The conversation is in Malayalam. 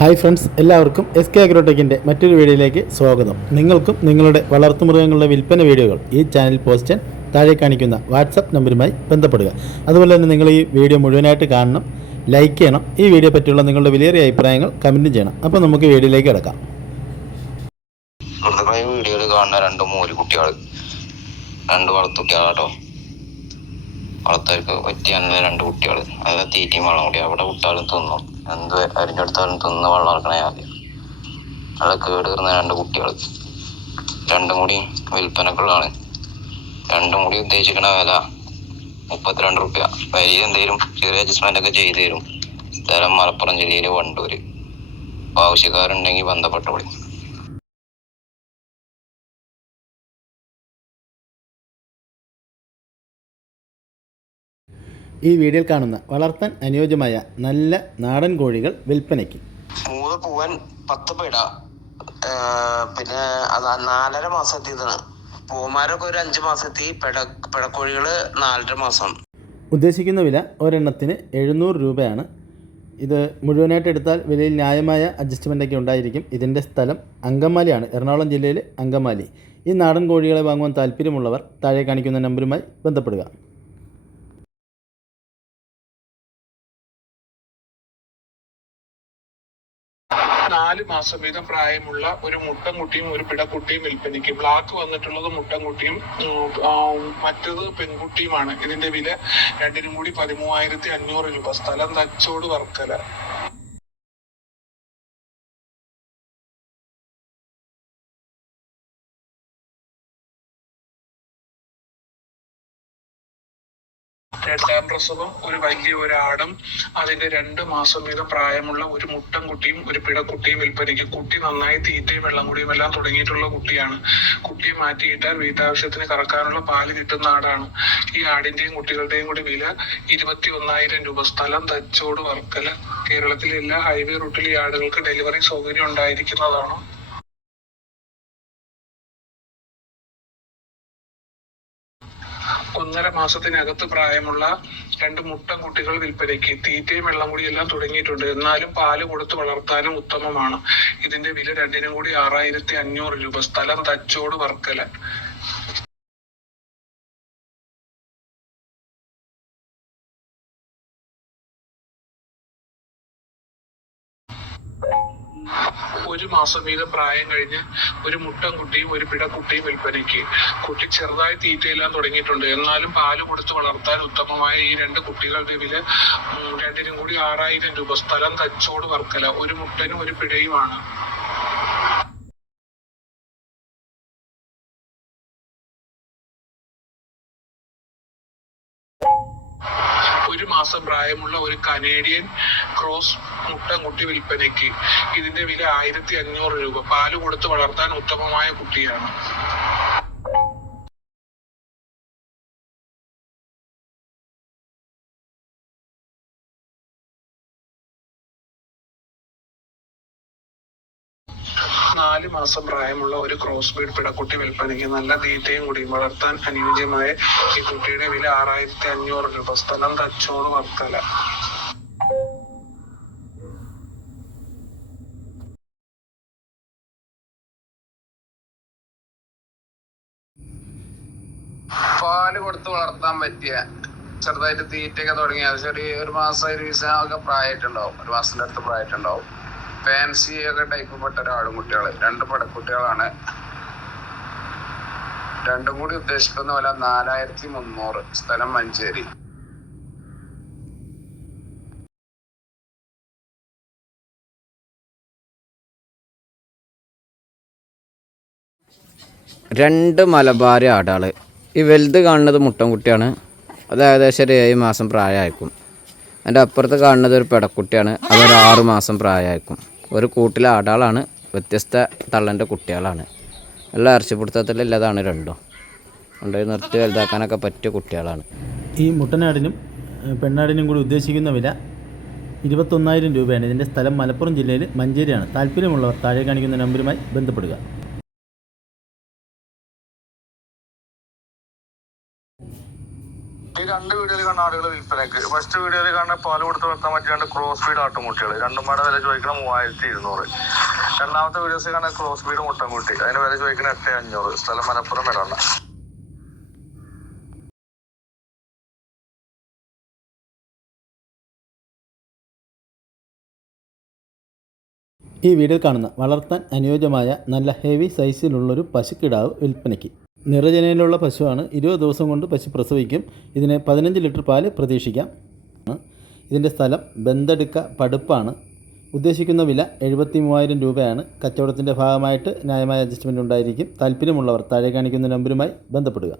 ഹായ് ഫ്രണ്ട്സ്, എല്ലാവർക്കും എസ് കെ അഗ്രോടെക്കിൻ്റെ മറ്റൊരു വീഡിയോയിലേക്ക് സ്വാഗതം. നിങ്ങൾക്കും നിങ്ങളുടെ വളർത്തുമൃഗങ്ങളുടെ വിൽപ്പന വീഡിയോകൾ ഈ ചാനൽ പോസ്റ്റ് ചെയ്യാൻ താഴെ കാണിക്കുന്ന വാട്സപ്പ് നമ്പറുമായി ബന്ധപ്പെടുക. അതുപോലെ തന്നെ നിങ്ങൾ ഈ വീഡിയോ മുഴുവനായിട്ട് കാണണം, ലൈക്ക് ചെയ്യണം. ഈ വീഡിയോ പറ്റിയുള്ള നിങ്ങളുടെ വിലയേറിയ അഭിപ്രായങ്ങൾ കമൻറ്റും ചെയ്യണം. അപ്പോൾ നമുക്ക് വീഡിയോയിലേക്ക് കിടക്കാം. വീഡിയോയിൽ കാണുന്ന രണ്ട് മോര് കുട്ടികൾ, രണ്ട് വളർത്തുകുട്ടികളാട്ടോ. വളർത്തവർക്ക് പറ്റിയാണ് രണ്ട് കുട്ടികൾ. നല്ല തീറ്റയും വെള്ളം കൂടി അവിടെ വിട്ടാലും തിന്നും, എന്ത് അരിഞ്ഞെടുത്താലും തിന്ന് വെള്ളം ഇറക്കണേ ആദ്യം. നല്ല കേട് കയറുന്ന രണ്ട് കുട്ടികൾ, രണ്ടും കൂടി വിൽപ്പനക്കുള്ളതാണ്. രണ്ടും കൂടി ഉദ്ദേശിക്കണ വില 32 റുപ്യ. വരി എന്തെങ്കിലും ചെറിയ അഡ്ജസ്റ്റ്മെന്റ് ഒക്കെ ചെയ്തു തരും. സ്ഥലം മലപ്പുറം ജില്ലയിലെ വണ്ടൂര്. ആവശ്യക്കാരുണ്ടെങ്കിൽ ബന്ധപ്പെട്ടോളി. ഈ വീഡിയോയിൽ കാണുന്ന വളർത്താൻ അനുയോജ്യമായ നല്ല നാടൻ കോഴികൾ വിൽപ്പനയ്ക്ക്. 3 പൂവൻ 10 പിട, പിന്നെ അത് 4.5 മാസത്തേതാണ്. പൂമാരൊക്കെ ഒരു 5 മാസത്തി, പിടക്കോഴികള് 4.5 മാസം. ഉദ്ദേശിക്കുന്ന വില ഒരെണ്ണത്തിന് 700 രൂപയാണ്. ഇത് മുഴുവനായിട്ട് എടുത്താൽ വിലയിൽ ന്യായമായ അഡ്ജസ്റ്റ്മെൻ്റൊക്കെ ഉണ്ടായിരിക്കും. ഇതിൻ്റെ സ്ഥലം അങ്കമാലിയാണ്, എറണാകുളം ജില്ലയിൽ അങ്കമാലി. ഈ നാടൻ കോഴികളെ വാങ്ങുവാൻ താല്പര്യമുള്ളവർ താഴെ കാണിക്കുന്ന നമ്പറുമായി ബന്ധപ്പെടുക. 4 മാസം വീതം പ്രായമുള്ള ഒരു മുട്ടൻകുട്ടിയും ഒരു പിടക്കുട്ടിയും വിൽപ്പനയ്ക്ക്. ബ്ലാക്ക് വന്നിട്ടുള്ളത് മുട്ടൻകുട്ടിയും, മറ്റത് പെൺകുട്ടിയുമാണ്. ഇതിന്റെ വില രണ്ടിനും കൂടി 13,500 രൂപ. സ്ഥലം തച്ചോട് വർക്കല. രണ്ടാം പ്രസവം ഒരു വലിയ ഒരാടും അതിന്റെ 2 മാസം വീതം പ്രായമുള്ള ഒരു മുട്ടൻകുട്ടിയും ഒരു പിടക്കുട്ടിയും വിൽപ്പനയ്ക്ക്. കുട്ടി നന്നായി തീറ്റയും വെള്ളം കുടിയും എല്ലാം തുടങ്ങിയിട്ടുള്ള കുട്ടിയാണ്. കുട്ടിയെ മാറ്റിയിട്ടാൽ വീട്ടാവശ്യത്തിന് കറക്കാനുള്ള പാല് കിട്ടുന്ന ആടാണ്. ഈ ആടിന്റെയും കുട്ടികളുടെയും കൂടി വില 21,000 രൂപ. സ്ഥലം തച്ചോട് വർക്കല. കേരളത്തിലെ എല്ലാ ഹൈവേ റൂട്ടിൽ ഈ ആടുകൾക്ക് ഡെലിവറി സൗകര്യം ഉണ്ടായിരിക്കുന്നതാണ്. 1.5 മാസത്തിനകത്ത് പ്രായമുള്ള 2 മുട്ടൻകുട്ടികൾ വിൽപ്പനയ്ക്ക്. തീറ്റയും വെള്ളം കൂടി എല്ലാം തുടങ്ങിയിട്ടുണ്ട്, എന്നാലും പാല് കൊടുത്ത് വളർത്താനും ഉത്തമമാണ്. ഇതിന്റെ വില രണ്ടിനും കൂടി 6,500 രൂപ. സ്ഥലം തച്ചോട് വർക്കല. ഒരു മാസം വീതം പ്രായം കഴിഞ്ഞ് ഒരു മുട്ടൻകുട്ടിയും ഒരു പിടക്കുട്ടിയും വിൽപ്പനയ്ക്ക്. കുട്ടി ചെറുതായി തീറ്റയെല്ലാം തുടങ്ങിയിട്ടുണ്ട്, എന്നാലും പാല് കൊടുത്ത് വളർത്താൻ ഉത്തമമായ ഈ 2 കുട്ടികളുടെ വില രണ്ടിനും കൂടി 6,000 രൂപ. സ്ഥലം തച്ചോട് വർക്കല. ഒരു മുട്ടനും ഒരു പിടയുമാണ്. ഒരു മാസം പ്രായമുള്ള ഒരു കനേഡിയൻ ക്രോസ് മുട്ടൻകുട്ടി വിൽപ്പനയ്ക്ക്. ഇതിന്റെ വില 1,500 രൂപ. പാല് കൊടുത്ത് വളർത്താൻ ഉത്തമമായ കുട്ടിയാണ്. നാല് മാസം പ്രായമുള്ള ഒരു ക്രോസ് ബീഡ് പിടക്കുട്ടി വിൽപ്പനയ്ക്ക്. നല്ല തീറ്റയും കൂടിയും വളർത്താൻ അനുയോജ്യമായ ഈ കുട്ടിയുടെ വില 6,500 രൂപ. സ്ഥലം തച്ചോട് വർക്കല. പാല് കൊടുത്ത് വളർത്താൻ പറ്റിയ, ചെറുതായിട്ട് തീറ്റയൊക്കെ തുടങ്ങിയ ഒരു മാസം 1 ദിവസമൊക്കെ പ്രായമായിട്ടുണ്ടാവും. 1 മാസത്തിന്റെ അടുത്ത് പ്രായമായിട്ടുണ്ടാവും. ഫാൻസി ഒക്കെ ടൈപ്പ് പെട്ട ഒരാടും കുട്ടികൾ, 2 പടക്കുട്ടികളാണ്. രണ്ടും കൂടി ഉദ്ദേശിക്കുന്ന വില 4,300. സ്ഥലം മഞ്ചേരി. രണ്ട് മലബാർ ആടാൾ. ഈ വലുത് കാണുന്നത് മുട്ടൻകുട്ടിയാണ്, അത് ഏകദേശം ഒരു 7 മാസം പ്രായമായിരിക്കും. അതിൻ്റെ അപ്പുറത്ത് കാണുന്നത് ഒരു പിടക്കുട്ടിയാണ്, അതൊരു 6 മാസം പ്രായമായിരിക്കും. ഒരു കൂട്ടിലെ ആടാളാണ്, വ്യത്യസ്ത തള്ളൻ്റെ കുട്ടികളാണ്. എല്ലാ ഇറച്ചിപ്പിടുത്തത്തിലുള്ളതാണ് രണ്ടും. കൊണ്ടുപോയി നിർത്തി വലുതാക്കാനൊക്കെ പറ്റിയ കുട്ടികളാണ്. ഈ മുട്ടനാടിനും പെണ്ണാടിനും കൂടി ഉദ്ദേശിക്കുന്ന വില 21,000 രൂപയാണ്. ഇതിൻ്റെ സ്ഥലം മലപ്പുറം ജില്ലയിൽ മഞ്ചേരിയാണ്. താല്പര്യമുള്ളവർ താഴെ കാണിക്കുന്ന നമ്പറുമായി ബന്ധപ്പെടുക. ഈ 2 വീഡിയോയിൽ കാണുന്ന ആടുകൾ വിൽപ്പനക്ക്. ഫസ്റ്റ് വീഡിയോയിൽ കാണുന്ന പാല് കൊടുത്ത് വളർത്താൻ പറ്റിയ 2 ക്രോസ് ബീഡ് ആട്ടുമുട്ടികൾ. രണ്ടും പാടെ വില ചോദിക്കണം 3200. രണ്ടാമത്തെ വീഡിയോസിൽ കാണുന്ന ക്രോസ് ബീഡ് മുട്ടൻകുട്ടി, അതിന് വില ചോദിക്കണം 8500. സ്ഥലം മലപ്പുറം ഇടണ്ട. ഈ വീഡിയോയിൽ കാണുന്ന വളർത്താൻ അനുയോജ്യമായ നല്ല ഹെവി സൈസിലുള്ളൊരു പശുക്കിടാവ് വിൽപ്പനയ്ക്ക്. നിറജനയിലുള്ള പശുവാണ്. 20 ദിവസം കൊണ്ട് പശു പ്രസവിക്കും. ഇതിന് 15 ലിറ്റർ പാല് പ്രതീക്ഷിക്കാം. ഇതിൻ്റെ സ്ഥലം ബന്തെടുക്ക പടുപ്പാണ്. ഉദ്ദേശിക്കുന്ന വില 73,000 രൂപയാണ്. കച്ചവടത്തിൻ്റെ ഭാഗമായിട്ട് ന്യായമായ അഡ്ജസ്റ്റ്മെൻറ്റ് ഉണ്ടായിരിക്കും. താല്പര്യമുള്ളവർ താഴെ കാണിക്കുന്ന നമ്പറുമായി ബന്ധപ്പെടുക.